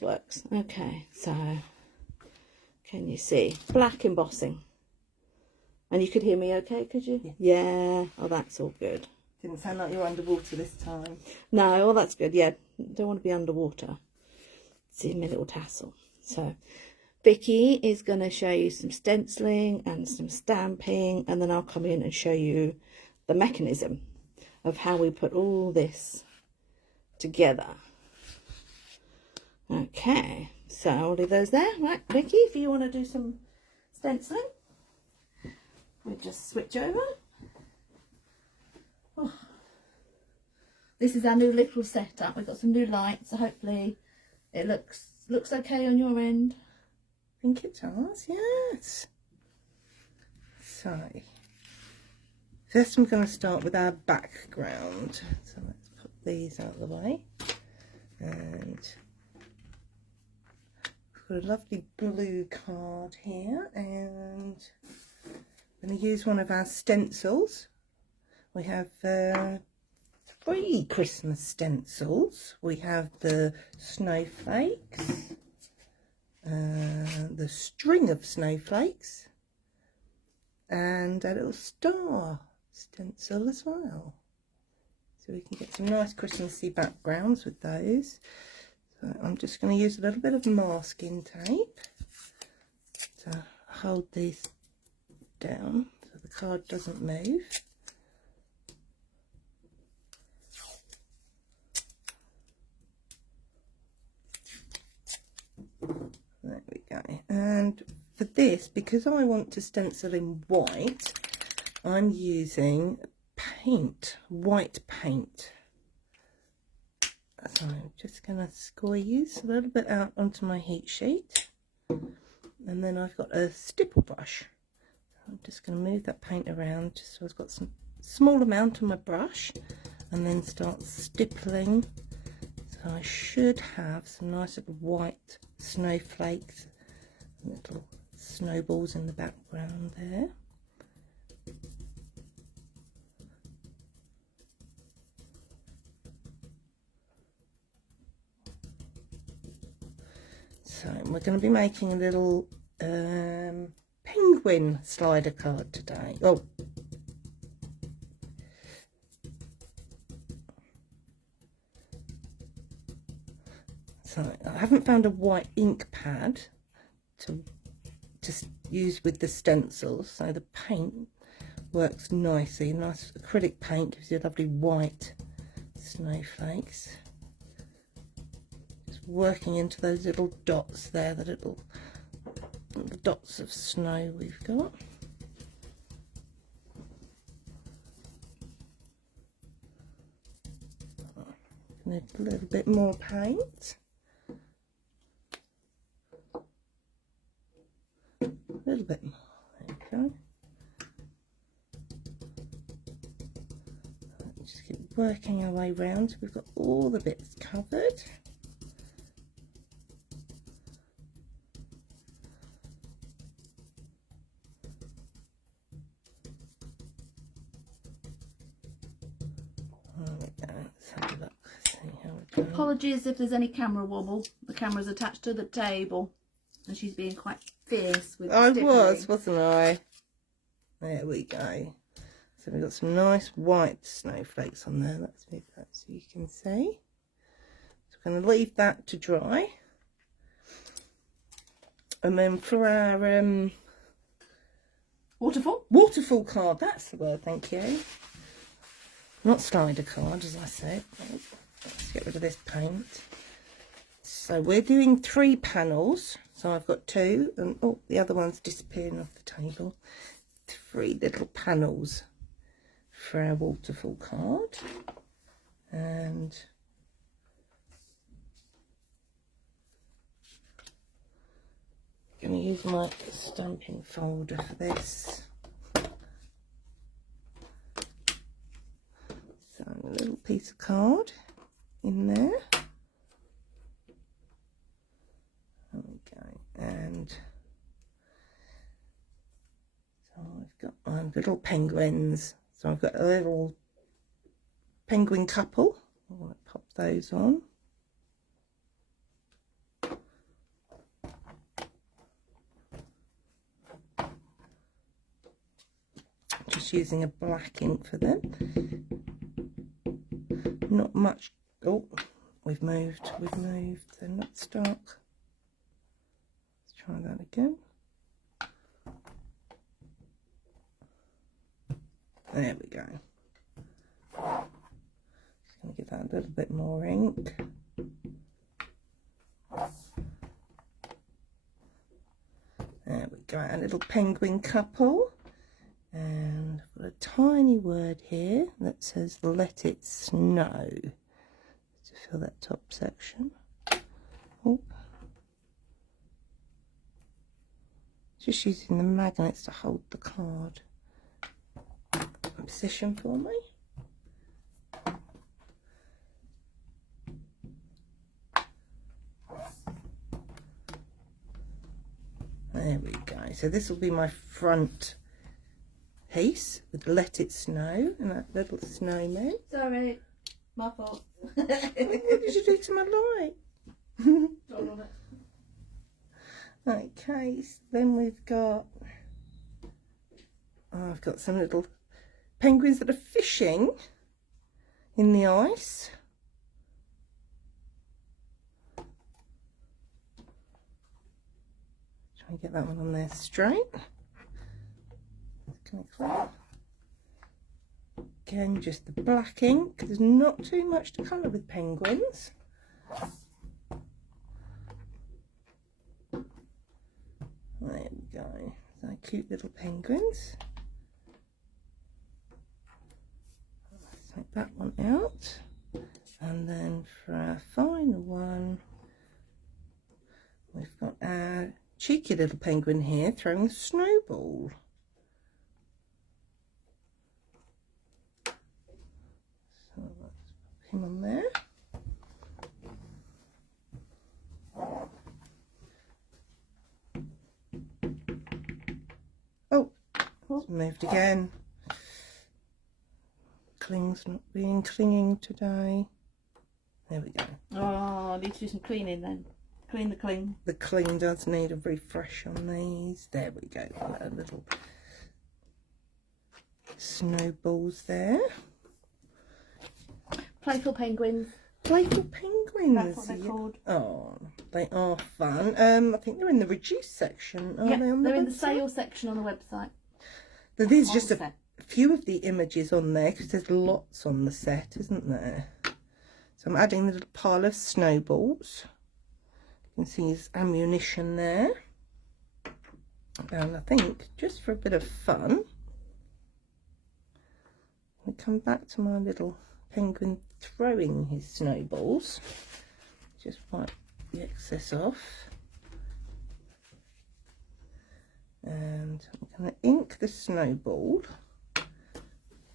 Works. Okay, so can you see? Black embossing. And you could hear me okay, could you? Yeah. Oh, that's all good. Didn't sound like you were underwater this time. No, well, that's good. Yeah, don't want to be underwater. See my little tassel. So Vicky is going to show you some stenciling and some stamping, and then I'll come in and show you the mechanism of how we put all this together. Okay, so I'll leave those there. Right, Vicky, if you want to do some stenciling, we'll just switch over. Oh. This is our new little setup. We've got some new lights, so hopefully it looks okay on your end. I think it does, yes. So, first I'm going to start with our background. So let's put these out of the way. And we've got a lovely blue card here, and I'm going to use one of our stencils. We have 3 Christmas stencils. We have the snowflakes, the string of snowflakes, and a little star stencil as well. So we can get some nice Christmassy backgrounds with those. So I'm just going to use a little bit of masking tape to hold these down so the card doesn't move. There we go. And for this, because I want to stencil in white, I'm using paint, white paint. So I'm just going to squeeze a little bit out onto my heat sheet, and then I've got a stipple brush. I'm just going to move that paint around just so I've got some small amount on my brush, and then start stippling. So I should have some nice little white snowflakes, little snowballs in the background there. So we're going to be making a little penguin slider card today. Oh, so I haven't found a white ink pad to use with the stencils, so the paint works nicely. Nice acrylic paint gives you lovely white snowflakes. Working into those little dots there, the little dots of snow we've got. Need a little bit more paint. A little bit more. There we go. Just keep working our way round so we've got all the bits covered. Apologies if there's any camera wobble. The camera's attached to the table and she's being quite fierce with I stippling. wasn't I? There we go. So we've got some nice white snowflakes on there. Let's move that so you can see. So we're going to leave that to dry. And then for our waterfall card, that's the word, thank you. Not slider card, as I said. Let's get rid of this paint. So we're doing 3 panels. So I've got 2, and oh, the other one's disappearing off the table. 3 little panels for our waterfall card. And I'm going to use my stamping folder for this. So a little piece of card in there. There we go. And so I've got my little penguins. So I've got a little penguin couple. I want to pop those on. just using a black ink for them. Not much. Oh, we've moved, they're not stuck. Let's try that again. There we go. Just going to give that a little bit more ink. There we go, a little penguin couple. And I've got a tiny word here that says "Let it snow" to fill that top section. Oh. Just using the magnets to hold the card in position for me. There we go. So this will be my front piece with "Let It Snow" and that little snowman. Sorry, my fault. What did you do to my light? Don't want it. Okay, so then we've got, I've got some little penguins that are fishing in the ice. Try and get that one on there straight. Again, just the black ink. There's not too much to colour with penguins. There we go. So cute little penguins. Let's take that one out. And then for our final one, we've got our cheeky little penguin here throwing a snowball. So let's put him on there. Oh, it's moved again. Cling's not being clinging today. There we go. Oh, I need to do some cleaning then. Clean the cling. The cling does need a refresh on these. There we go. A little snowballs there. Playful penguins. Playful penguins. That's what they're called. Oh, they are fun. I think they're in the reduced section. Are Yeah, they on the they're in website? the sale section on the website. There's just a few of the images on there because there's lots on the set, isn't there? So I'm adding a little pile of snowballs. You can see his ammunition there. And I think just for a bit of fun, we come back to my little penguin throwing his snowballs. Just wipe the excess off. And I'm going to ink the snowball.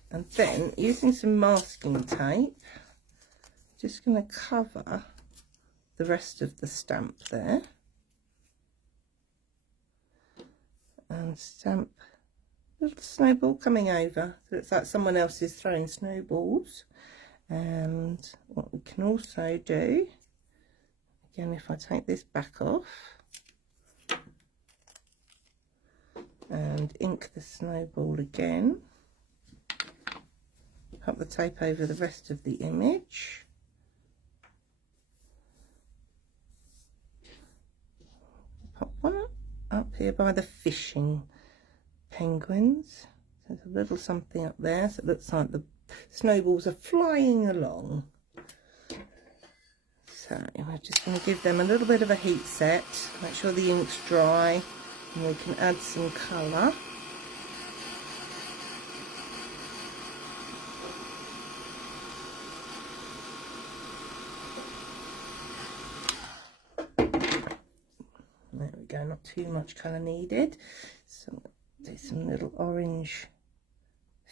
And then, using some masking tape, just going to cover the rest of the stamp there. And stamp a little snowball coming over. So it's like someone else is throwing snowballs. And what we can also do, again, if I take this back off and ink the snowball again, pop the tape over the rest of the image. Pop one up here by the fishing penguins. There's a little something up there, so it looks like the snowballs are flying along. So we're just going to give them a little bit of a heat set, make sure the ink's dry, and we can add some colour. There we go, not too much colour needed. So do some little orange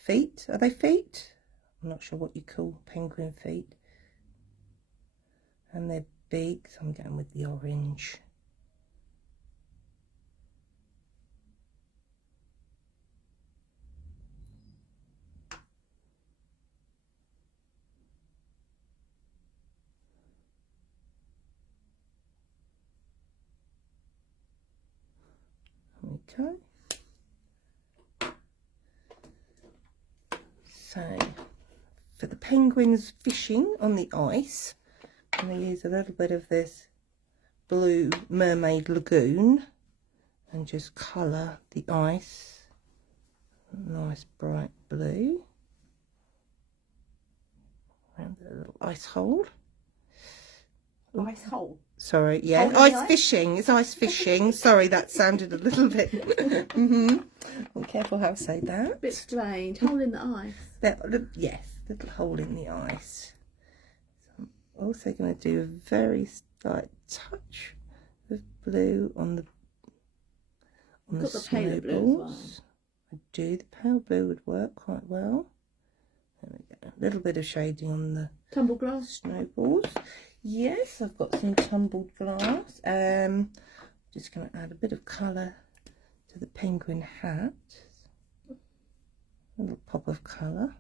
feet. Are they feet? I'm not sure what you call penguin feet. And they're big, so I'm going with the orange. Okay. So for the penguins fishing on the ice, I'm going to use a little bit of this blue Mermaid Lagoon and just colour the ice nice bright blue around the little ice hole. Ice hole. Sorry, yeah, ice fishing. It's ice fishing. Sorry, that sounded a little bit. Be careful how I say that. A bit strange. Hole in the ice. Yes, little hole in the ice. So I'm also going to do a very slight touch of blue on the pale blue as well. I do. The pale blue would work quite well. There we go. A little bit of shading on the tumbled grass snowballs. Yes, I've got some tumbled glass. Just going to add a bit of colour to the penguin hat. A little pop of colour.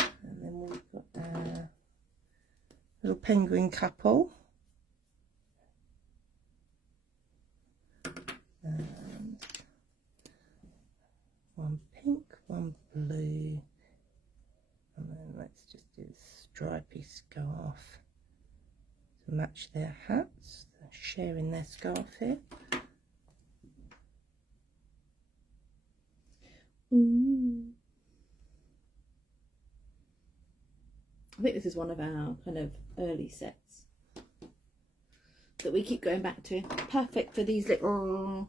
And then we've got a little penguin couple. And one pink, one blue. And then let's just do a stripy scarf to match their hats. They're sharing their scarf here. I think this is one of our kind of early sets that we keep going back to. Perfect for these little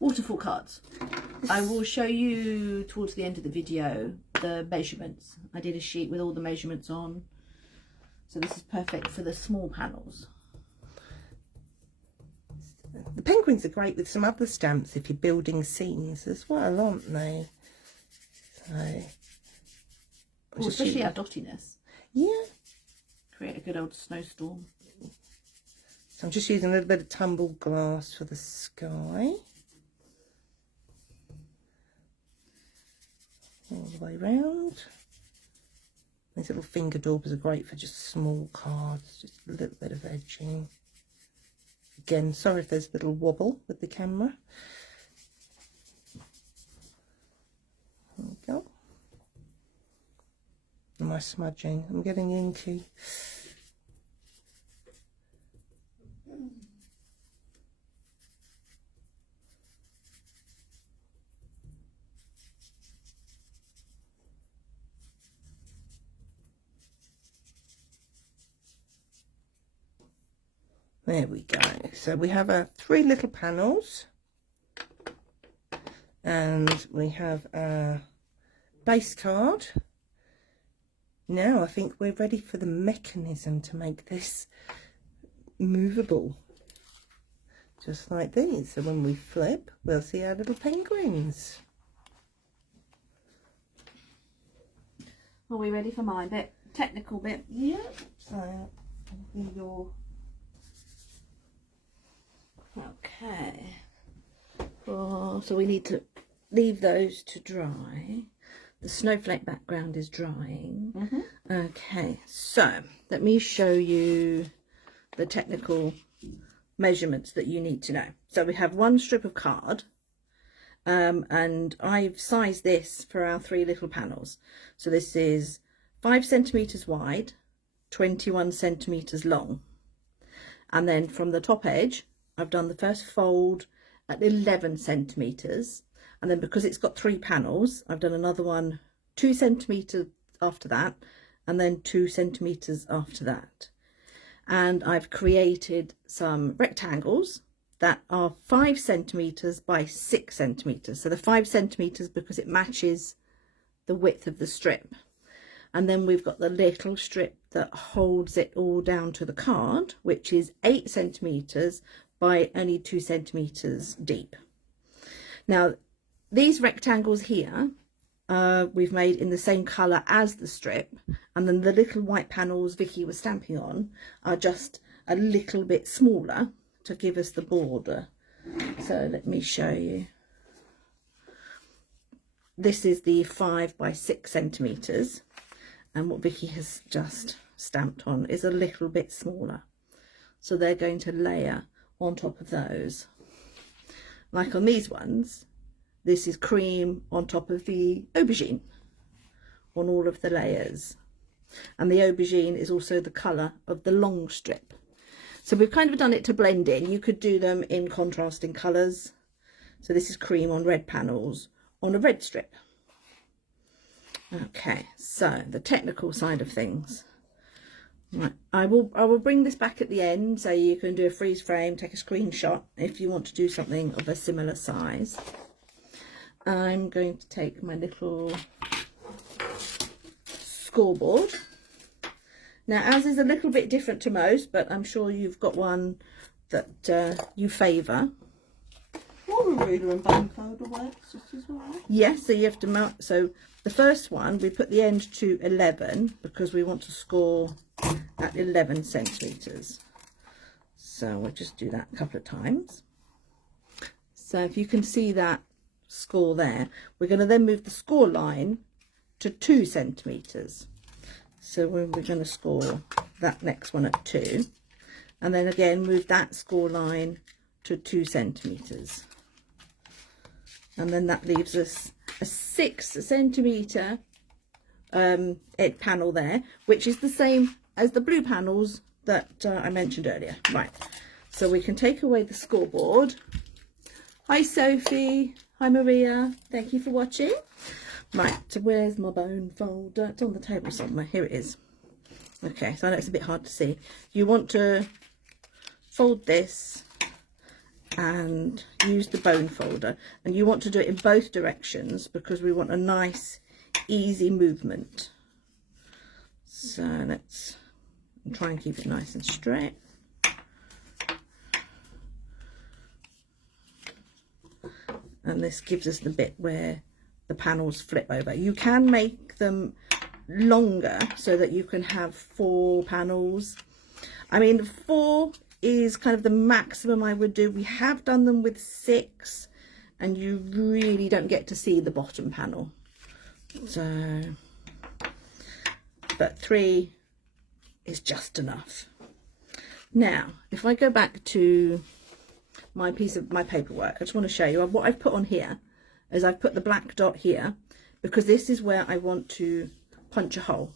waterfall cards. I will show you towards the end of the video the measurements. I did a sheet with all the measurements on, so this is perfect for the small panels. The penguins are great with some other stamps if you're building scenes as well, aren't they? So especially our dottiness. Yeah. Create a good old snowstorm. So I'm just using a little bit of tumbled glass for the sky. All the way round. These little finger daubers are great for just small cards, just a little bit of edging. Again, sorry if there's a little wobble with the camera. There we go. Am I smudging? I'm getting inky. There we go. So we have our 3 little panels, and we have our base card. Now I think we're ready for the mechanism to make this movable, just like these. So when we flip, we'll see our little penguins. Are we ready for my bit? Technical bit? Yeah. So your okay. Oh, so we need to leave those to dry. The snowflake background is drying. Okay, so let me show you the technical measurements that you need to know. So we have 1 strip of card, and I've sized this for our 3 little panels. So this is 5 centimeters wide, 21 centimeters long, and then from the top edge I've done the first fold at 11 centimeters, and then because it's got 3 panels, I've done another one 2 centimeters after that, and then 2 centimeters after that. And I've created some rectangles that are 5 centimeters by 6 centimeters. So the 5 centimeters because it matches the width of the strip. And then we've got the little strip that holds it all down to the card, which is 8 centimeters by only 2 centimeters deep. Now, these rectangles here, we've made in the same colour as the strip, and then the little white panels Vicky was stamping on are just a little bit smaller to give us the border. So let me show you. This is the 5 by 6 centimeters, and what Vicky has just stamped on is a little bit smaller. So they're going to layer on top of those. Like on these ones, this is cream on top of the aubergine on all of the layers. And the aubergine is also the colour of the long strip. So we've kind of done it to blend in. You could do them in contrasting colours. So this is cream on red panels on a red strip. Okay, so the technical side of things. Right, I will bring this back at the end so you can do a freeze frame, take a screenshot if you want to do something of a similar size. I'm going to take my little scoreboard. Now, ours is a little bit different to most, but I'm sure you've got one that you favour. Or a ruler and bone folder works just as well. Yes, so you have to mount. So the first one, we put the end to 11 because we want to score at 11 centimetres. So we'll just do that a couple of times. So if you can see that score there, we're going to then move the score line to 2 centimetres. So we're going to score that next one at 2. And then again, move that score line to 2 centimetres. And then that leaves us a 6 centimetre edge panel there, which is the same as the blue panels that I mentioned earlier. Right, so we can take away the scoreboard. Hi Sophie, hi Maria, thank you for watching. Right, so where's my bone folder? It's on the table somewhere. Here it is. Okay, so I know it's a bit hard to see. You want to fold this and use the bone folder, and you want to do it in both directions because we want a nice easy movement. So let's try and keep it nice and straight. And this gives us the bit where the panels flip over. You can make them longer so that you can have 4 panels. I mean, 4 is kind of the maximum I would do. We have done them with 6 and you really don't get to see the bottom panel. So, but 3 is just enough. Now, if I go back to my piece of my paperwork, I just want to show you what I've put on here is I've put the black dot here because this is where I want to punch a hole.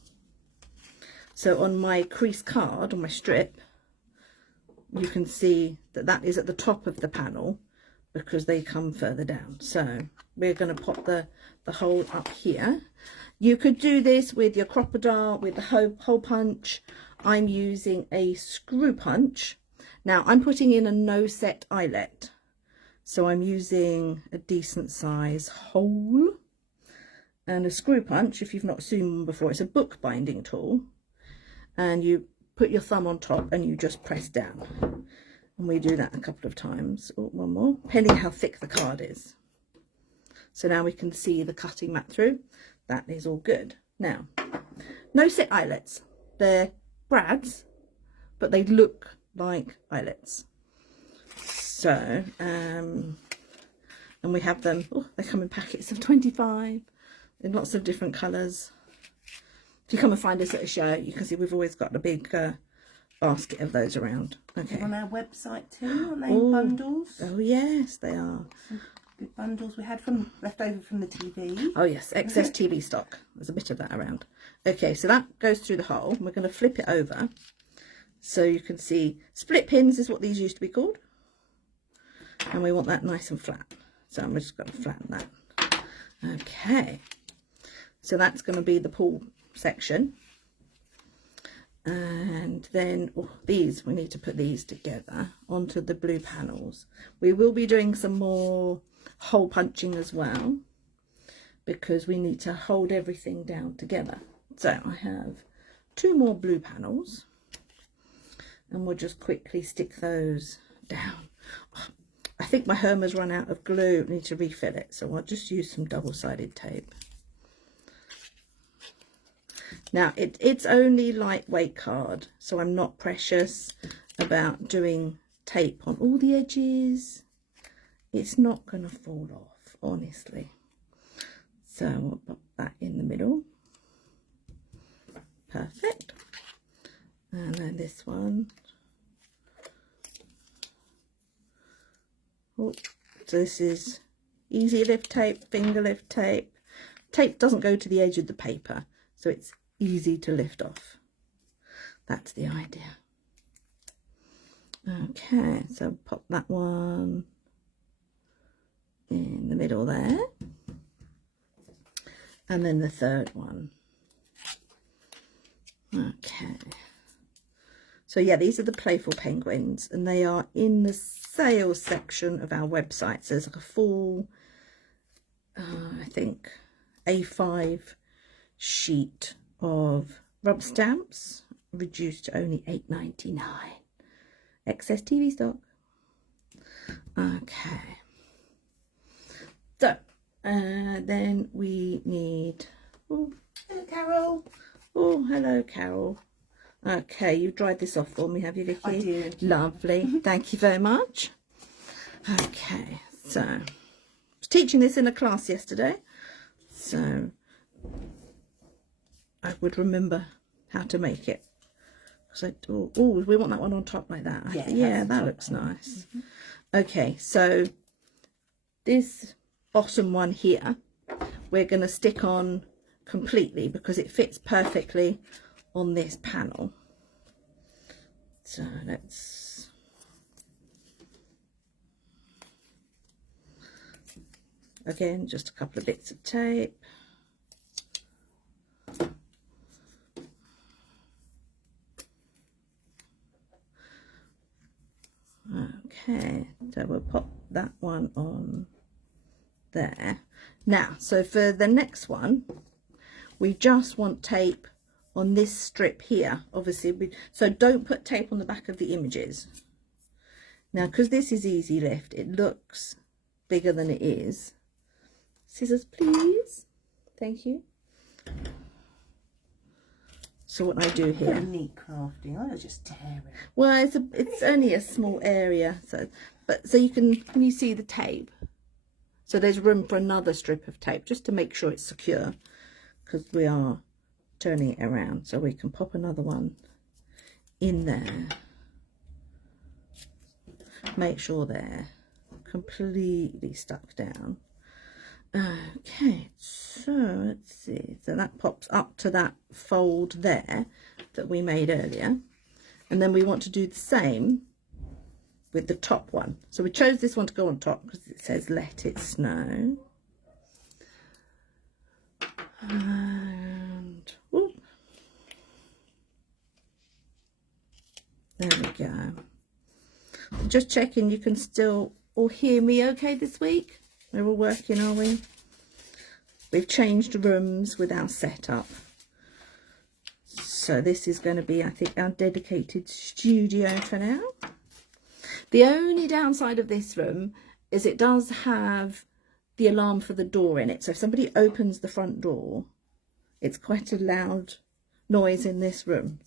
So on my crease card, on my strip, you can see that that is at the top of the panel because they come further down. So we're going to pop the hole up here. You could do this with your crocodile, with the hole punch. I'm using a screw punch. Now I'm putting in a no set eyelet. So I'm using a decent size hole. And a screw punch, if you've not seen one before, it's a bookbinding tool. And you put your thumb on top and you just press down. And we do that a couple of times. Oh, one more, depending how thick the card is. So now we can see the cutting mat through. That is all good. Now, no set eyelets. They're brads, but they look like eyelets. So, and we have them, oh, they come in packets of 25 in lots of different colours. If you come and find us at a show, you can see we've always got a big basket of those around. Okay. They're on our website too, aren't they? In bundles. Oh yes, they are. Some good bundles we had from left over from the TV. Oh yes, excess TV stock. There's a bit of that around. Okay, so that goes through the hole. We're going to flip it over so you can see split pins is what these used to be called, and we want that nice and flat. So I'm just going to flatten that. Okay, so that's going to be the pull section. And then these, we need to put these together onto the blue panels. We will be doing some more hole punching as well because we need to hold everything down together. So I have 2 more blue panels and we'll just quickly stick those down. I think my Hermer's run out of glue. I need to refill it, so I'll just use some double-sided tape. Now, it's only lightweight card, so I'm not precious about doing tape on all the edges. It's not going to fall off, honestly. So we'll put that in the middle. Perfect. And then this one. Oh, so this is Easy lift tape, finger lift tape. Tape doesn't go to the edge of the paper, so it's easy to lift off. That's the idea. Okay, so pop that one in the middle there. And then the third one. Okay. So yeah, these are the playful penguins, and they are in the sales section of our website. So there's like a full, I think, A5 sheet of rubber stamps, reduced to only £8.99. Excess TV stock. Okay. So, then we need... Oh, hello, Carol. Oh, hello, Carol. Okay, you've dried this off for me, have you, Vicky? I did. Lovely. Thank you very much. Okay, so I was teaching this in a class yesterday, so I would remember how to make it. So, oh, we want that one on top like that. Yeah, that looks nice. Okay, so this bottom one here, we're going to stick on completely because it fits perfectly on this panel. So let's again just a couple of bits of tape. Okay, so we'll pop that one on there. Now, so for the next one, we just want tape on this strip here, obviously. So don't put tape on the back of the images. Now, because this is easy lift, it looks bigger than it is. Scissors, please. Thank you. So what I do here... Neat crafting. I was just tearing. Well, it's only a small area, so you can you see the tape? So there's room for another strip of tape just to make sure it's secure, because we are turning it around. So we can pop another one in there. Make sure they're completely stuck down. Okay, so let's see. So that pops up to that fold there that we made earlier. And then we want to do the same with the top one. So we chose this one to go on top because it says "Let It Snow." And whoop, there we go. Just checking you can still all hear me okay this week. We're all working, are we? We've changed rooms with our setup. So this is going to be, I think, our dedicated studio for now. The only downside of this room is it does have the alarm for the door in it. So if somebody opens the front door, it's quite a loud noise in this room.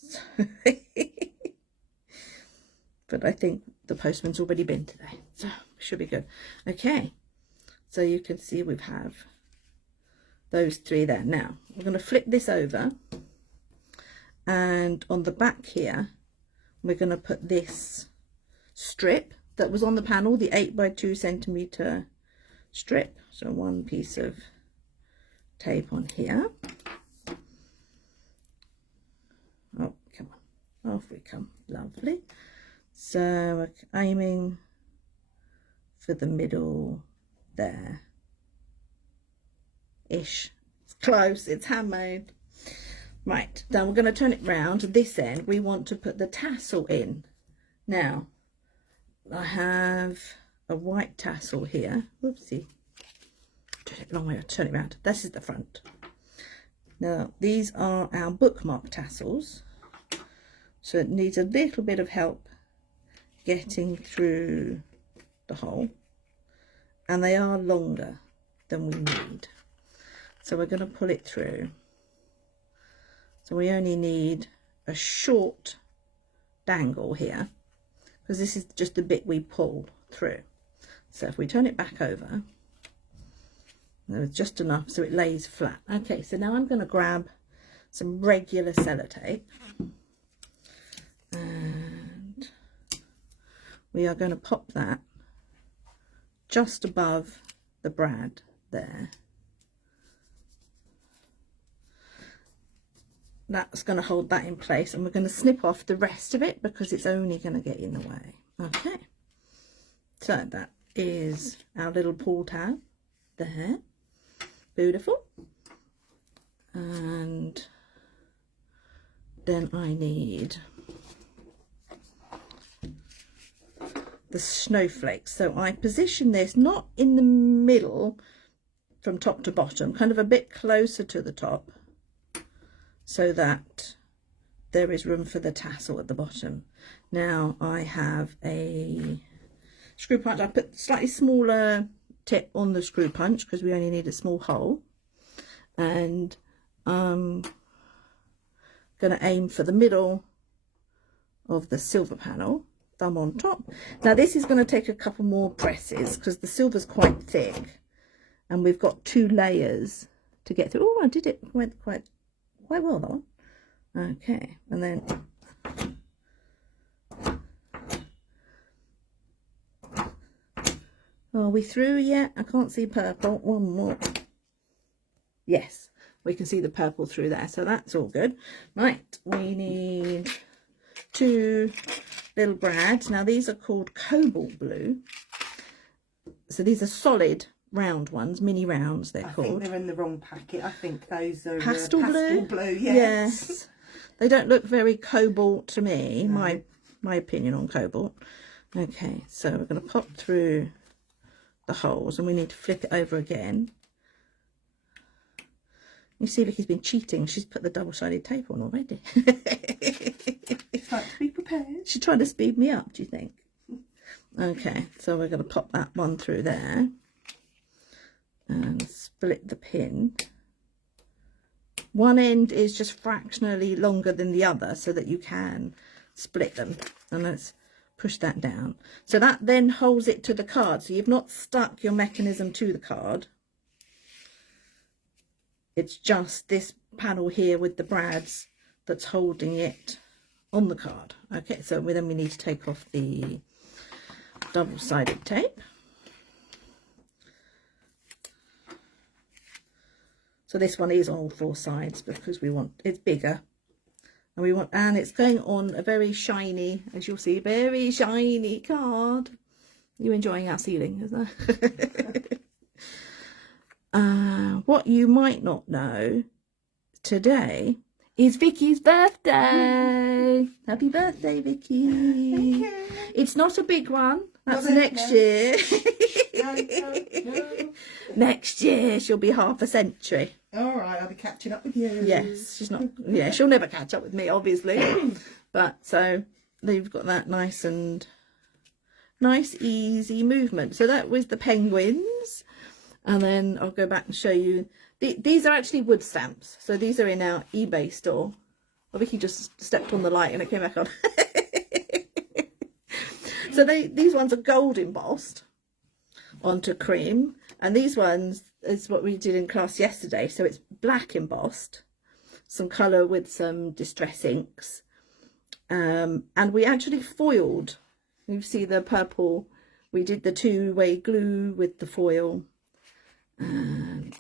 But I think the postman's already been today, so should be good. Okay, so you can see we have those three there. Now we're going to flip this over, and on the back here we're going to put this strip that was on the panel, the 8 by 2 centimeter strip. So one piece of tape on here. Oh, come on, off we come. Lovely. So we're aiming for the middle there ish. It's close, it's handmade. Right, now we're going to turn it round. This end we want to put the tassel in. Now I have a white tassel here. Whoopsie, turn it long way, turn it round. This is the front. Now these are our bookmark tassels, so it needs a little bit of help getting through the hole, and they are longer than we need, so we're going to pull it through. So we only need a short dangle here because this is just the bit we pull through. So if we turn it back over, there's just enough so it lays flat. Okay, so now I'm going to grab some regular sellotape, and we are going to pop that just above the brad there. That's going to hold that in place, and we're going to snip off the rest of it because it's only going to get in the way. Okay, so that is our little pull tab there. Beautiful. And then I need the snowflakes. So I position this not in the middle from top to bottom, kind of a bit closer to the top, so that there is room for the tassel at the bottom. Now I have a screw punch. I put slightly smaller tip on the screw punch because we only need a small hole, and I'm going to aim for the middle of the silver panel, thumb on top. Now this is going to take a couple more presses because the silver's quite thick and we've got 2 layers to get through. Oh, I did it quite well though. Okay, and then are we through yet? I can't see purple. One more. Yes, we can see the purple through there, so that's all good. Right, we need 2 little brads. Now these are called cobalt blue. So these are solid round ones, mini rounds they're called. I think they're in the wrong packet. I think those are pastel blue. Yes. Yes. They don't look very cobalt to me. No. My opinion on cobalt. Okay, so we're going to pop through the holes and we need to flip it over again. You see Vicky's been cheating. She's put the double-sided tape on already. It's like to be prepared. She's trying to speed me up, do you think? Okay, so we're going to pop that one through there and split the pin. One end is just fractionally longer than the other so that you can split them. And let's push that down. So that then holds it to the card. So you've not stuck your mechanism to the card. It's just this panel here with the brads that's holding it on the card. Okay, so then we need to take off the double-sided tape. So this one is on all 4 sides because we want it's bigger, and we want, and it's going on a very shiny, as you'll see, very shiny card. You enjoying our ceiling, isn't it? What you might not know, today is Vicky's birthday. Happy birthday, Vicky. Thank you. It's not a big one. That's next year. No. Next year she'll be half a century. All right, I'll be catching up with you. Yes, she's not. Yeah, she'll never catch up with me, obviously. But so they've got that nice easy movement. So that was the penguins, and then I'll go back and show you. These are actually wood stamps. So these are in our eBay store. Well, Vicky just stepped on the light and it came back on. So these ones are gold embossed onto cream, and these ones is what we did in class yesterday. So it's black embossed, some colour with some distress inks, and we actually foiled. You see the purple. We did the 2-way glue with the foil, and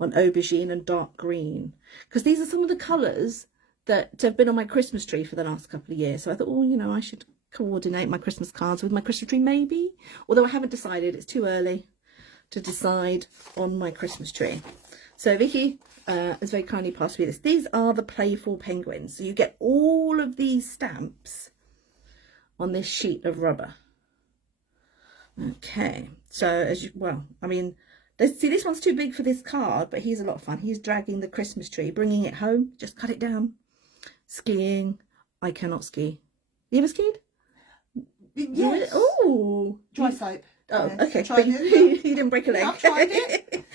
on aubergine and dark green, because these are some of the colours that have been on my Christmas tree for the last couple of years. So I thought, oh, you know, I should coordinate my Christmas cards with my Christmas tree maybe, although I haven't decided. It's too early to decide on my Christmas tree. So Vicky has very kindly passed me this. These are the playful penguins. So you get all of these stamps on this sheet of rubber. Okay, so as you, well, I mean, see, this one's too big for this card, but he's a lot of fun. He's dragging the Christmas tree, bringing it home. Just cut it down. Skiing. I cannot ski. You ever skied? Yes. Oh, Dry slope. Oh, yes. okay. Tried But you didn't break a leg. I've tried it.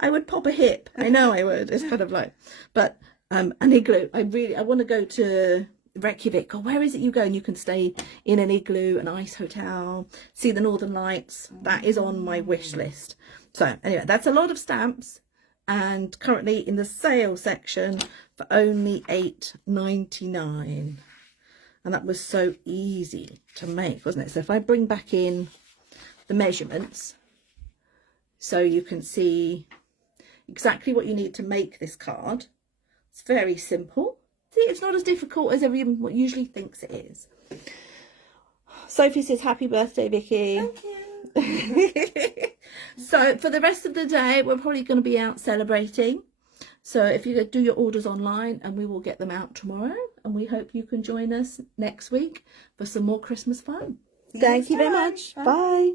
I would pop a hip. I know I would. It's kind of like, but an igloo. I want to go to Reykjavik. Or where is it you go? And you can stay in an igloo, an ice hotel, see the Northern Lights. That is on my wish list. So anyway, that's a lot of stamps, and currently in the sale section for only $8.99. And that was so easy to make, wasn't it? So if I bring back in the measurements, so you can see exactly what you need to make this card. It's very simple. See, it's not as difficult as everyone usually thinks it is. Sophie says happy birthday, Vicky. Thank you. So for the rest of the day, we're probably going to be out celebrating. So if you do your orders online, and we will get them out tomorrow, and we hope you can join us next week for some more Christmas fun. Thank you very much. Bye.